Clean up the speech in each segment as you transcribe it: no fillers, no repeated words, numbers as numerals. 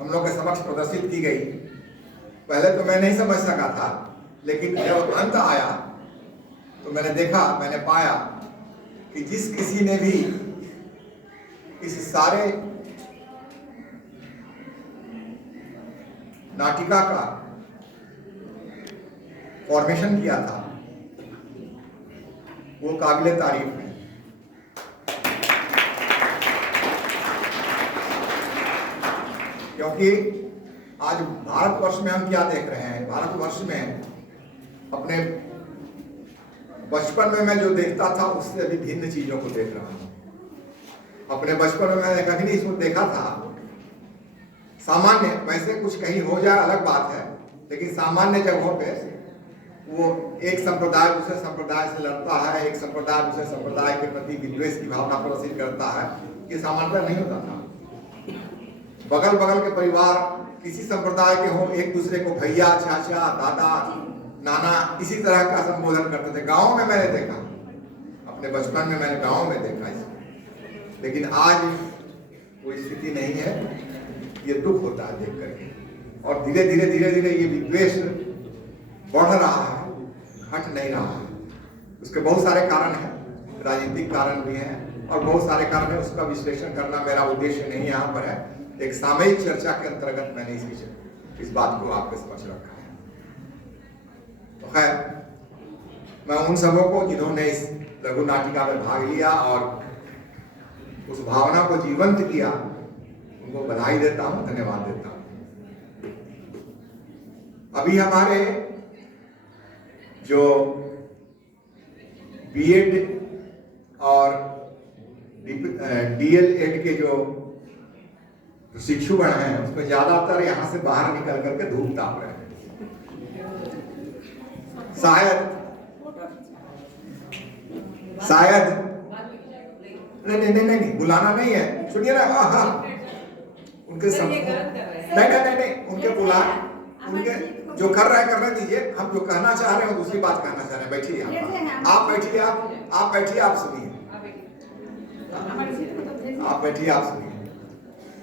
हम लोग के समक्ष प्रदर्शित की गई। पहले तो मैं नहीं समझ सका था, लेकिन जब अंत आया तो मैंने देखा, मैंने पाया कि जिस किसी ने भी इस सारे नाटिका का फॉर्मेशन किया था वो काबिले तारीफ है। क्योंकि आज भारतवर्ष में हम क्या देख रहे हैं, भारतवर्ष में अपने बचपन में मैं जो देखता था उससे अभी भिन्न चीजों को देख रहा हूं। अपने बचपन में मैंने कभी नहीं इसको देखा था। सामान्य, वैसे कुछ कहीं हो जाए अलग बात है, लेकिन सामान्य जगहों पे वो एक संप्रदाय दूसरे संप्रदाय से लड़ता है, एक संप्रदाय दूसरे संप्रदाय के प्रति विद्वेष की भावना प्रदर्शित करता है, ये सामान्यतः नहीं होता था। बगल बगल के परिवार किसी संप्रदाय के हों, एक दूसरे को भैया, चाचा, दादा, नाना इसी तरह का संबोधन करते थे। गाँव में मैंने देखा, अपने बचपन में मैंने गाँव में देखा इसको, लेकिन आज कोई स्थिति नहीं है। ये दुख होता है देख करके, और धीरे धीरे ये विद्वेष बढ़ रहा है, घट नहीं रहा है। उसके बहुत सारे कारण हैं, राजनीतिक कारण भी हैं और बहुत सारे कारण हैं। उसका विश्लेषण करना मेरा उद्देश्य नहीं यहाँ पर है। एक सामयिक चर्चा के अंतर्गत मैंने इस बात को आपके समझ रखा है। तो खैर, मैं उन सबों को जिन्होंने इस लघु नाटिका में भाग लिया और उस भावना को जीवंत किया, उनको बधाई देता हूं, धन्यवाद देता हूं। अभी हमारे जो बीएड और डीएलएड के जो शिक्षुगण हैं, उसमें ज्यादातर यहां से बाहर निकल करके धूप ताप रहे हैं। शायद नहीं, बुलाना नहीं है, सुनिए ना। हाँ, उनके सब नहीं, उनके बुला, उनके जो कर रहे हैं करने दीजिए। हम जो कहना चाह रहे हैं दूसरी बात कहना चाह रहे हैं। बैठिए आप बैठिए, आप बैठिए, आप सुनिए, आप बैठिए, आप सुनिए।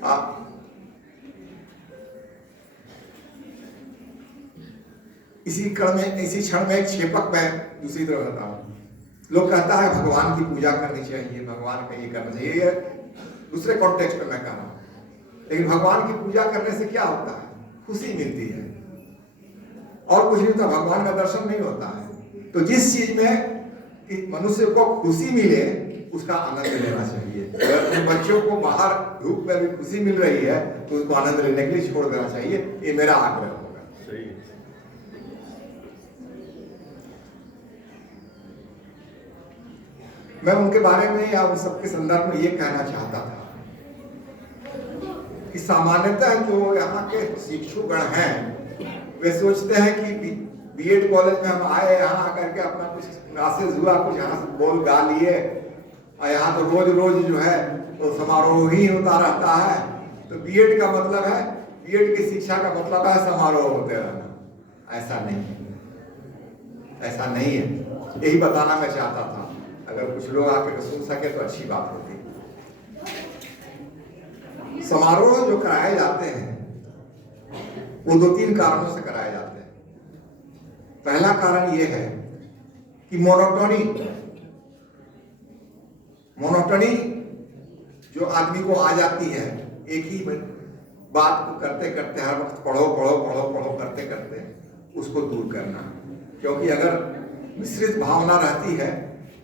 आप इसी क्षण में एक क्षेपक मैं दूसरी तरफ रहता हूँ। लोग कहता है भगवान की पूजा करनी चाहिए, भगवान का ये करना चाहिए, दूसरे कॉन्टेक्स्ट में मैं कह रहा हूँ। लेकिन भगवान की पूजा करने से क्या होता है? खुशी मिलती है, और कुछ नहीं होता, भगवान का दर्शन नहीं होता है। तो जिस चीज में मनुष्य को खुशी मिले उसका आनंद लेना चाहिए। अगर उन बच्चों को बाहर धूप में भी खुशी मिल रही है तो उसको आनंद लेने के लिए छोड़ देना चाहिए। ये मेरा आग्रह होगा। मैं उनके बारे में या उन सबके संदर्भ में ये कहना चाहता था कि सामान्यतः जो यहाँ के शिक्षुगण हैं वे सोचते हैं कि बीएड कॉलेज में हम आए, यहाँ आकर के अपना कुछ क्लासेस हुआ, कुछ यहाँ से बोल गा लिए, और यहाँ तो रोज रोज जो है तो समारोह ही होता रहता है। तो बीएड का मतलब है, बीएड की शिक्षा का मतलब है समारोह होते रहना। ऐसा नहीं है, ऐसा नहीं है। यही बताना मैं चाहता था। अगर कुछ लोग आकर सुन सके तो अच्छी बात होती। समारोह जो कराए जाते हैं वो 2-3 कारणों से कराए जाते हैं। पहला कारण ये है कि मोनोटनी जो आदमी को आ जाती है, एक ही बात को करते करते हर वक्त पढ़ो करते करते उसको दूर करना। क्योंकि अगर मिश्रित भावना रहती है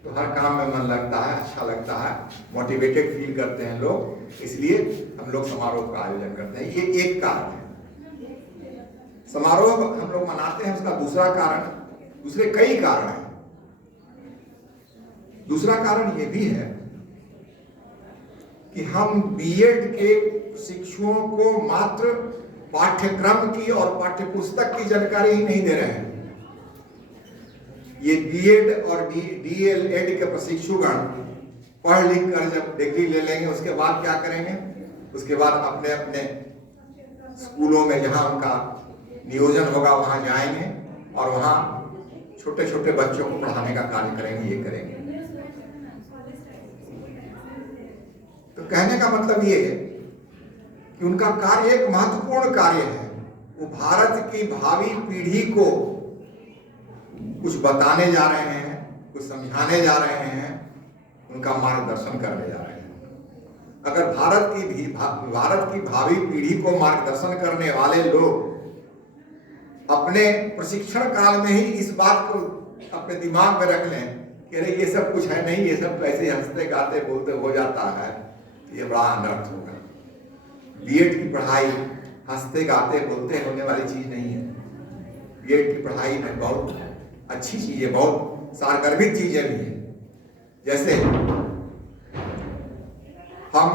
तो हर काम में मन लगता है, अच्छा लगता है, मोटिवेटेड फील करते हैं लोग। इसलिए हम लोग समारोह का आयोजन करते हैं। ये एक कारण है। समारोह हम लोग मनाते हैं, उसका दूसरा कारण, दूसरे कई कारण हैं। दूसरा कारण ये भी है कि हम बीएड के शिक्षुओं को मात्र पाठ्यक्रम की और पाठ्यपुस्तक की जानकारी ही नहीं दे रहे हैं। ये बीएड और डीएलएड के प्रशिक्षुगण पढ़ लिख कर जब डिग्री ले लेंगे उसके बाद क्या करेंगे? उसके बाद अपने अपने स्कूलों में जहां उनका नियोजन होगा वहां जाएंगे और वहां छोटे छोटे बच्चों को पढ़ाने का कार्य करेंगे, ये करेंगे। तो कहने का मतलब ये है कि उनका कार्य एक महत्वपूर्ण कार्य है। वो भारत की भावी पीढ़ी को कुछ बताने जा रहे हैं, कुछ समझाने जा रहे हैं, उनका मार्गदर्शन करने जा रहे हैं। अगर भारत की भावी पीढ़ी को मार्गदर्शन करने वाले लोग अपने प्रशिक्षण काल में ही इस बात को अपने दिमाग में रख लें कि अरे ये सब कुछ है नहीं, ये सब ऐसे हंसते गाते बोलते हो जाता है, ये बड़ा अनर्थ होगा। बीएड की पढ़ाई हंसते गाते बोलते होने वाली चीज नहीं है। बीएड की पढ़ाई में बहुत अच्छी चीजें, बहुत सारगर्भित चीजें भी हैं। जैसे हम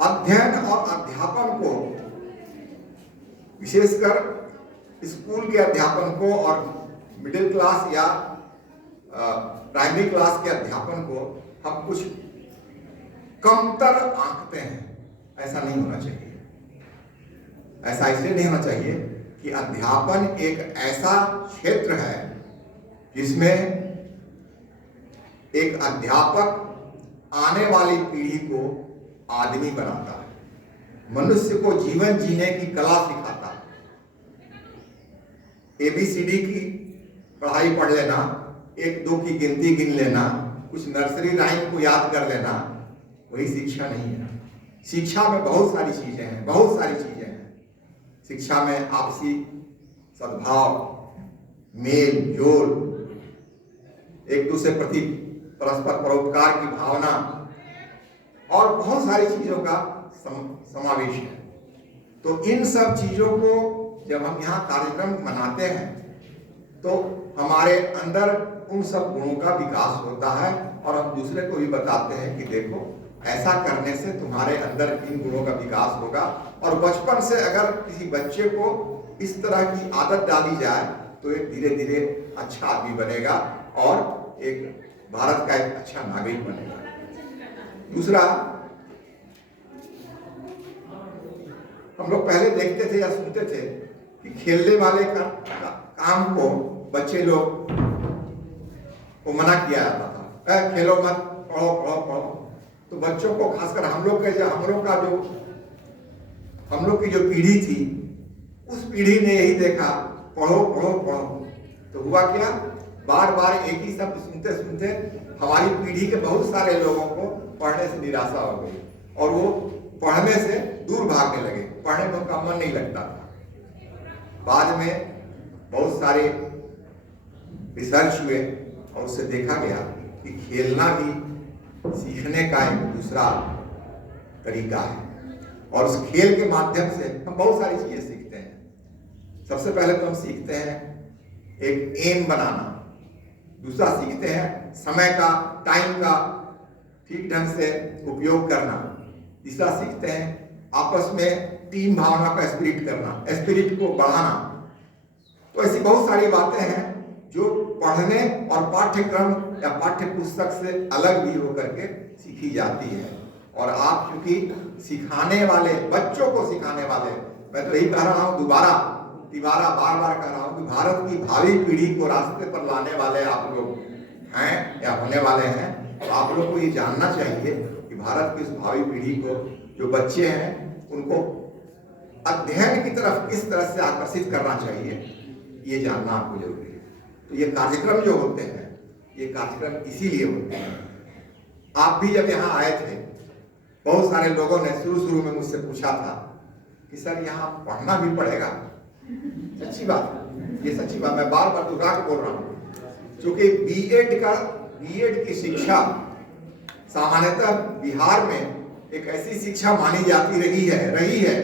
अध्ययन और अध्यापन को, विशेषकर स्कूल के अध्यापन को और मिडिल क्लास या प्राइमरी क्लास के अध्यापन को हम कुछ कमतर आंकते हैं। ऐसा नहीं होना चाहिए। ऐसा इसलिए नहीं होना चाहिए कि अध्यापन एक ऐसा क्षेत्र है जिसमें एक अध्यापक आने वाली पीढ़ी को आदमी बनाता है, मनुष्य को जीवन जीने की कला सिखाता है। ABCD की पढ़ाई पढ़ लेना, 1-2 की गिनती गिन लेना, कुछ नर्सरी राइम को याद कर लेना, वही शिक्षा नहीं है। शिक्षा में बहुत सारी चीजें हैं, बहुत सारी चीजें हैं। शिक्षा में आपसी सद्भाव, मेल जोल, एक दूसरे प्रति परस्पर परोपकार की भावना और बहुत सारी चीजों का समावेश है। तो इन सब चीजों को जब हम यहाँ कार्यक्रम मनाते हैं तो हमारे अंदर उन सब गुणों का विकास होता है और हम दूसरे को भी बताते हैं कि देखो ऐसा करने से तुम्हारे अंदर इन गुणों का विकास होगा। और बचपन से अगर किसी बच्चे को इस तरह की आदत डाली जाए तो एक धीरे धीरे अच्छा आदमी बनेगा और एक भारत का एक अच्छा नागरिक बनेगा। दूसरा, हम लोग पहले देखते थे या सुनते थे कि खेलने वाले का काम को बच्चे लोग को मना किया जाता था, खेलो मत, पढ़ो पढ़ो पढ़ो। तो बच्चों को, खासकर हम लोग की जो पीढ़ी थी, उस पीढ़ी ने यही देखा पढ़ो पढ़ो पढ़ो। तो हुआ क्या, बार बार एक ही शब्द सुनते सुनते हमारी पीढ़ी के बहुत सारे लोगों को पढ़ने से निराशा हो गई और वो पढ़ने से दूर भागने लगे, पढ़ने में उनका मन नहीं लगता था। बाद में बहुत सारे रिसर्च हुए और उससे देखा गया कि खेलना भी सीखने का एक दूसरा तरीका है और उस खेल के माध्यम से हम बहुत सारी चीजें सीखते हैं। सबसे पहले तो हम सीखते हैं एक एम बनाना, दूसरा सीखते हैं समय का, टाइम का ठीक ढंग से उपयोग करना, तीसरा सीखते हैं आपस में टीम भावना का स्पिरिट करना, स्पिरिट को बढ़ाना। तो ऐसी बहुत सारी बातें हैं जो पढ़ने और पाठ्यक्रम या पाठ्य पुस्तक से अलग भी होकर के सीखी जाती है। और आप क्योंकि सिखाने वाले, बच्चों को सिखाने वाले, मैं तो यही कह रहा हूँ, दोबारा बार बार कह रहा हूँ कि भारत की भावी पीढ़ी को रास्ते पर लाने वाले आप लोग हैं या होने वाले हैं। तो आप लोग को ये जानना चाहिए कि भारत की इस भावी पीढ़ी को, जो बच्चे हैं, उनको अध्ययन की तरफ किस तरह से आकर्षित करना चाहिए, ये जानना आपको जरूरी है। तो ये कार्यक्रम जो होते हैं, ये कार्यक्रम इसीलिए होते हैं। आप भी जब यहाँ आए थे, बहुत सारे लोगों ने शुरू में मुझसे पूछा था कि सर यहाँ पढ़ना भी पड़ेगा। सच्ची बात, ये सच्ची बात, मैं बार बार दोहरा के बोल रहा हूँ, क्योंकि बीएड की शिक्षा सामान्यतः बिहार में एक ऐसी शिक्षा मानी जाती रही है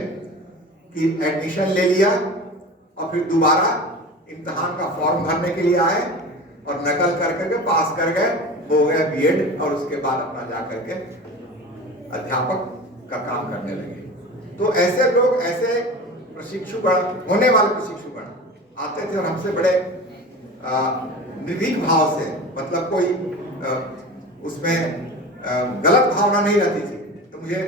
कि एडमिशन ले लिया और फिर दोबारा इम्तिहान का फॉर्म भरने के लिए आए और नकल कर करके पास कर गए, हो गया बीएड, और उसके बाद अपना जा करके अध्यापक का काम करने लगे। तो ऐसे लोग, ऐसे प्रशिक्षुगण, होने वाले प्रशिक्षुगण आते थे और हमसे बड़े निर्भीक भाव से, मतलब कोई उसमें गलत भावना नहीं रहती थी। तो मुझे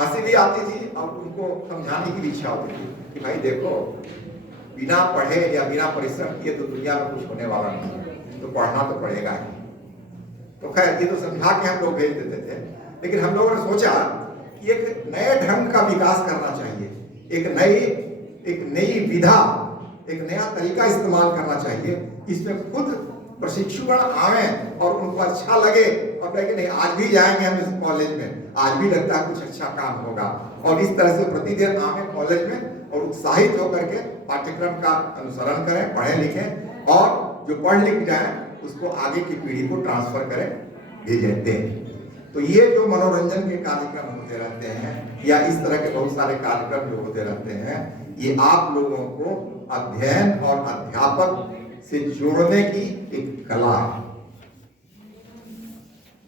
हंसी भी आती थी और उनको समझाने की भी इच्छा होती थी कि भाई देखो, बिना पढ़े या बिना परिश्रम किए तो दुनिया में कुछ होने वाला नहीं, तो पढ़ना तो पड़ेगा ही। तो खैर ये तो समझा के हम लोग भेज देते थे, लेकिन हम लोगों ने सोचा कि एक नए ढंग का विकास करना चाहिए, एक नई विधा, एक नया तरीका इस्तेमाल करना चाहिए। इसमें खुद प्रशिक्षुगण आवे और उनको अच्छा लगे और कहे कि नहीं आज भी जाएंगे हम इस कॉलेज में, आज भी लगता है कुछ अच्छा काम होगा, और इस तरह से प्रतिदिन आवे कॉलेज में और उत्साहित होकर के पाठ्यक्रम का अनुसरण करें, पढ़ें लिखें, और जो पढ़ लिख जाए उसको आगे की पीढ़ी को ट्रांसफर करें, भेजें, दें। तो ये जो मनोरंजन के कार्यक्रम होते रहते हैं या इस तरह के बहुत सारे कार्यक्रम जो होते रहते हैं, ये आप लोगों को अध्ययन और अध्यापक से जोड़ने की एक कला है।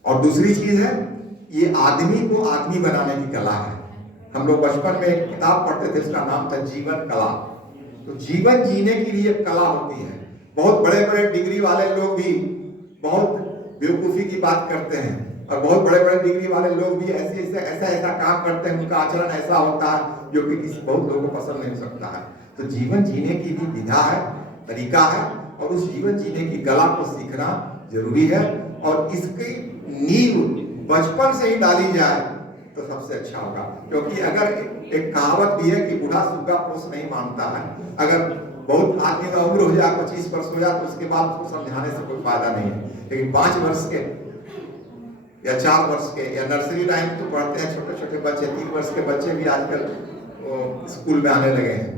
और दूसरी चीज है, ये आदमी को आदमी बनाने की कला है। हम लोग बचपन में एक किताब पढ़ते थे, उसका नाम था जीवन कला। तो जीवन जीने की भी एक कला होती है। बहुत बड़े बड़े डिग्री वाले लोग भी बहुत बेवकूफी की बात करते हैं, और बहुत बड़े बड़े डिग्री वाले लोग भी ऐसा काम करते हैं, उनका आचरण ऐसा होता है जो कि किसी बहुत लोगों को पसंद नहीं हो सकता है। तो जीवन जीने की भी विधा है, तरीका है, और उस जीवन जीने की कला को सीखना जरूरी है। और इसकी नींव बचपन से ही डाली जाए तो सबसे अच्छा होगा। क्योंकि अगर एक कहावत भी है कि बूढ़ा सूगा पोस नहीं मानता है। अगर बहुत आदमी का उम्र हो जाए, 25 वर्ष हो जाए, तो उसके बाद उसको समझाने से कोई फायदा नहीं है। लेकिन 5 वर्ष के या 4 वर्ष के या नर्सरी टाइम तो पढ़ते हैं छोटे छोटे बच्चे, 3 वर्ष के बच्चे भी आजकल स्कूल में आने लगे हैं।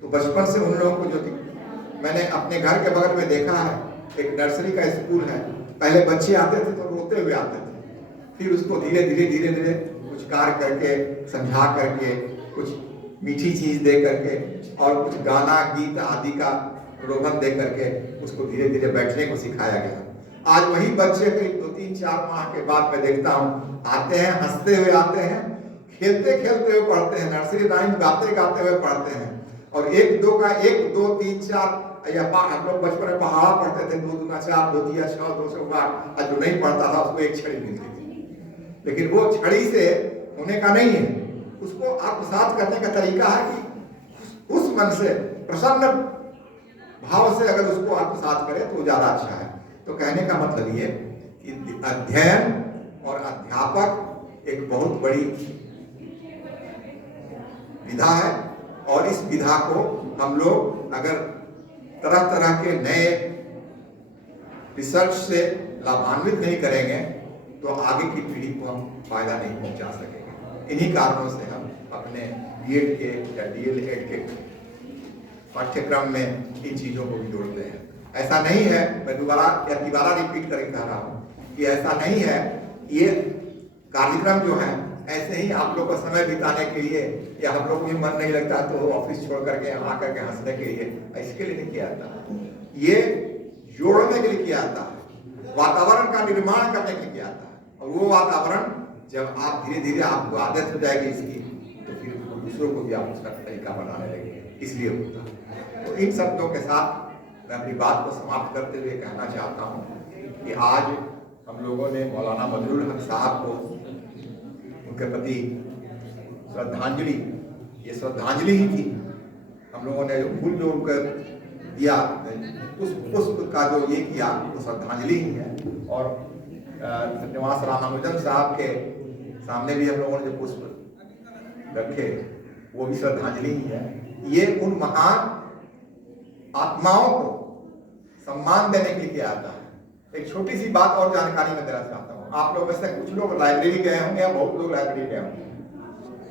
तो बचपन से उन लोगों को जो मैंने अपने घर के बगल में देखा है, एक नर्सरी का स्कूल है। पहले बच्चे आते थे तो रोते हुए आते थे, फिर उसको धीरे धीरे कुछ कार्य करके, समझा करके, कुछ मीठी चीज दे करके और कुछ गाना गीत आदि का प्रलोभन दे करके उसको धीरे धीरे बैठने को सिखाया गया। आज वही बच्चे करीब 2-3-4 माह के बाद मैं देखता हूँ आते हैं, हंसते हुए आते हैं, खेलते खेलते हुए पढ़ते हैं, नर्सरी राइम गाते गाते हुए पढ़ते हैं। और 1 2 का 1 2 3 4 या हम लोग बचपन में पहाड़ा पढ़ते थे, 2 दूना 4 2 तिया 6 2 से 8। जो नहीं पढ़ता था उसको 1 छड़ी मिलती थी, लेकिन वो छड़ी से होने का नहीं है। उसको आत्मसात करने का तरीका है कि उस मन से प्रसन्न भाव से अगर उसको आत्मसात करे तो ज्यादा अच्छा है। तो कहने का मतलब ये कि अध्ययन और अध्यापक एक बहुत बड़ी विधा है, और इस विधा को हम लोग अगर तरह तरह के नए रिसर्च से लाभान्वित नहीं करेंगे तो आगे की पीढ़ी को हम फायदा नहीं पहुंचा सकेंगे। इन्हीं कारणों से हम अपने बीएड के या डीएलएड के पाठ्यक्रम में इन चीजों को भी जोड़ते हैं। ऐसा नहीं है, मैं दोबारा रिपीट करके कह रहा हूँ कि ऐसा नहीं है। ये कार्यक्रम जो है ऐसे ही आप लोग को समय बिताने के लिए, या हम लोग को भी मन नहीं लगता तो ऑफिस छोड़ करके यहाँ आकर के हंसने के लिए, इसके लिए नहीं किया जाता। ये जोड़ने के लिए किया जाता है, वातावरण का निर्माण करने के लिए किया जाता है। और वो वातावरण जब आप धीरे धीरे आपको आदत हो जाएगी इसकी, तो फिर दूसरों को भी आप उसका तरीका बनाने लगेंगे, इसलिए होता है। तो इन शब्दों के साथ मैं अपनी बात को समाप्त करते हुए कहना चाहता हूँ कि आज हम लोगों ने मौलाना बदरुल हक साहब को उनके प्रति श्रद्धांजलि, ये श्रद्धांजलि ही थी। हम लोगों ने जो फूल जो उनको दिया, उस पुष्प का जो ये किया वो श्रद्धांजलि ही है। और निवास रामानुजन साहब के सामने भी हम लोगों ने जो पुष्प रखे वो भी श्रद्धांजलि ही है। ये उन महान आत्माओं को सम्मान देने के लिए किया जाता है। एक छोटी सी बात और जानकारी मैं देना चाहता हूँ। आप लोग में से कुछ लोग लाइब्रेरी गए होंगे या बहुत लोग लाइब्रेरी गए होंगे,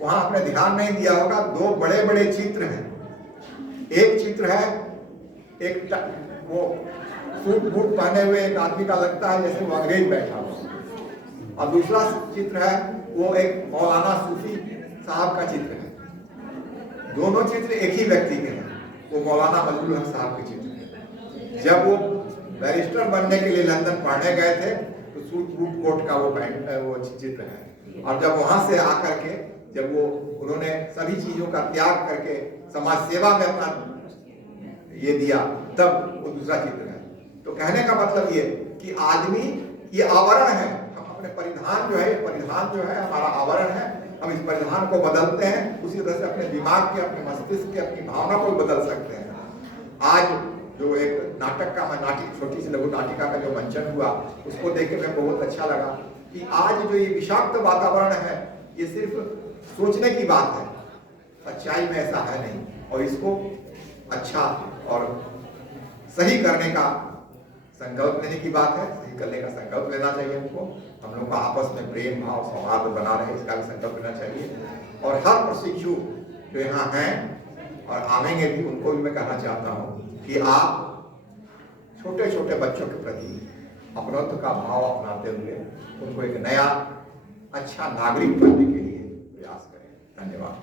वहां आपने ध्यान नहीं दिया होगा, 2 बड़े बड़े चित्र हैं। एक चित्र है एक वो सूट बूट पहने हुए एक आदमी का लगता है जैसे वो अंग्रेज बैठा हुआ, और दूसरा चित्र है वो एक मौलाना सूफी साहब का चित्र है। दोनों चित्र एक ही व्यक्ति के हैं, वो मौलाना बदरुल हक साहब के चित्र है। जब वो बैरिस्टर बनने के लिए लंदन पढ़ने गए थे तो सूट बूट कोट का वो चित्र है। और जब वहां से आकर के जब वो उन्होंने सभी चीजों का त्याग करके समाज सेवा में अपना ये दिया, तब वो दूसरा चित्र है। तो कहने का मतलब ये कि आदमी ये आवरण है, हम अपने परिधान जो है हमारा आवरण है। हम इस परिधान को बदलते हैं, उसी तरह से अपने दिमाग के, अपने मस्तिष्क के, अपनी भावना को बदल सकते हैं। आज जो एक नाटक का छोटी सी लघु नाटिका का जो मंचन हुआ, उसको देख के मैं बहुत अच्छा लगा कि आज जो ये विषाक्त वातावरण है, ये सिर्फ सोचने की बात है, सच्चाई में ऐसा है नहीं। और इसको अच्छा और सही करने का संकल्प लेने की बात है, सही करने का संकल्प लेना चाहिए हमको। हम लोग का आपस में प्रेम भाव सौहार्द बना रहे, इसका भी संकल्प लेना चाहिए। और हर प्रशिक्षु जो यहाँ हैं और आवेंगे भी, उनको भी मैं कहना चाहता हूँ कि आप छोटे छोटे बच्चों के प्रति अपनत्व का भाव अपनाते हुए उनको एक नया अच्छा नागरिक बनने के लिए प्रयास करें। धन्यवाद।